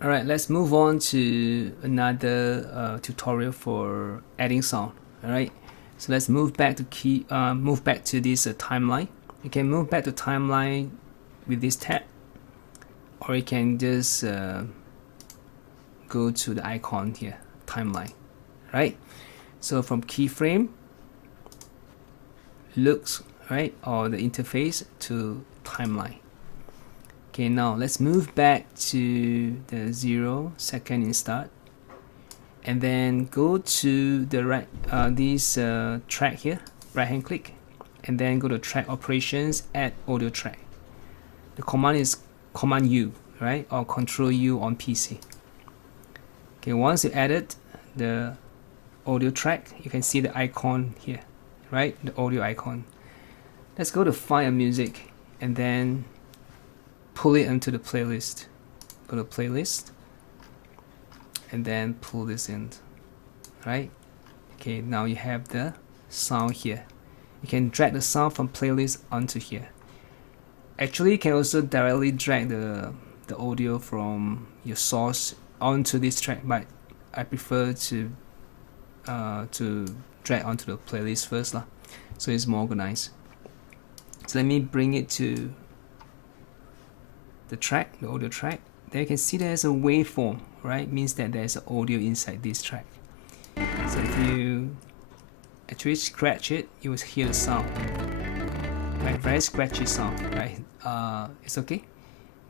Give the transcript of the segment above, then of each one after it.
Alright, let's move on to another tutorial for adding sound. Alright, so let's move back to this timeline. You can move back to timeline with this tab, or you can just go to the icon here, timeline. Right, so from keyframe, looks, right, or the interface to timeline. Okay, now let's move back to the 0 second in start, and then go to the right track here, right hand click, and then go to track operations, add audio track. The command is command U, right, or control U on PC. Okay, once you added the audio track, you can see the icon here, right, the audio icon. Let's go to Find a Music and then pull it into the playlist. Go to playlist and then pull this in, right? Okay, now you have the sound here. You can drag the sound from playlist onto here. Actually, you can also directly drag the audio from your source onto this track, but I prefer to drag onto the playlist first lah, so it's more organized. So let me bring it to the track, the audio track. There you can see there's a waveform, right? Means that there's an audio inside this track. So if you actually scratch it, you will hear the sound, right? Very scratchy sound, right? It's okay.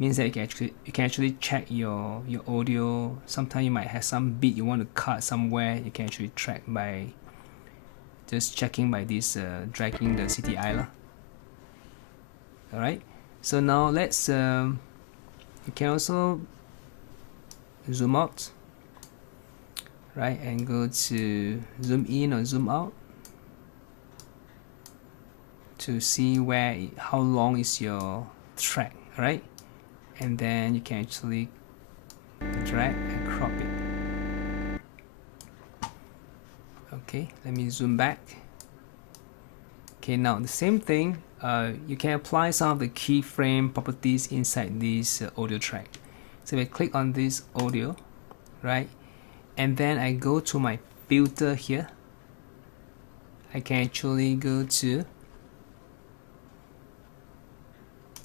Means that you can actually check your audio. Sometimes you might have some beat you want to cut somewhere. You can actually track by just checking by this dragging the CTI lah. All right. So now let's. You can also zoom out, right, and go to zoom in or zoom out to see how long is your track, right? And then you can actually drag and crop it. Okay, let me zoom back. Okay, now the same thing. You can apply some of the keyframe properties inside this audio track. So if I click on this audio, right, and then I go to my filter here, I can actually go to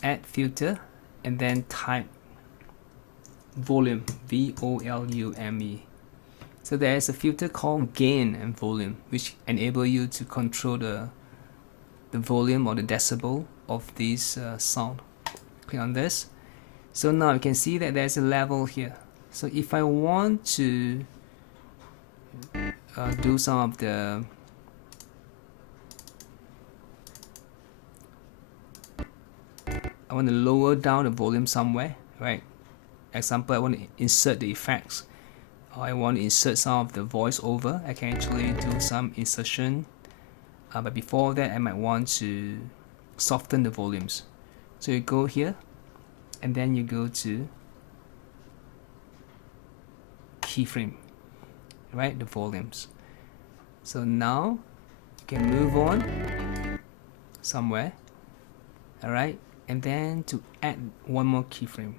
add filter and then type volume, VOLUME. So there is a filter called gain and volume, which enable you to control the volume or the decibel of this sound. Click on this. So now you can see that there's a level here. So if I want to do some of the I want to lower down the volume somewhere, right? Example, I want to insert the effects, or I want to insert some of the voiceover. I can actually do some insertion. But before that, I might want to soften the volumes. So you go here, and then you go to keyframe, right? The volumes. So now you can move on somewhere, all right? And then to add one more keyframe.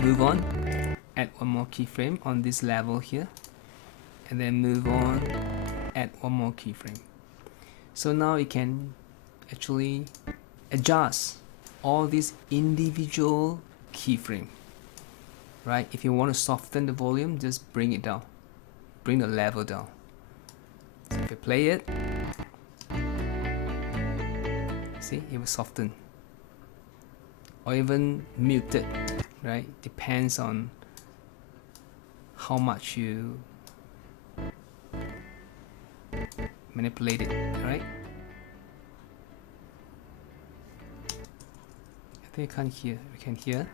Move on, add one more keyframe on this level here, and then move on, add one more keyframe. So now you can actually adjust all these individual keyframe, right? If you want to soften the volume, just bring it down, bring the level down. So if you play it, see, it will soften, or even mute it, right? Depends on how much you manipulate it, right? I think you can't hear. We can hear.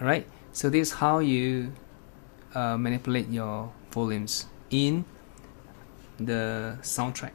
Alright, so this is how you manipulate your volumes in the soundtrack.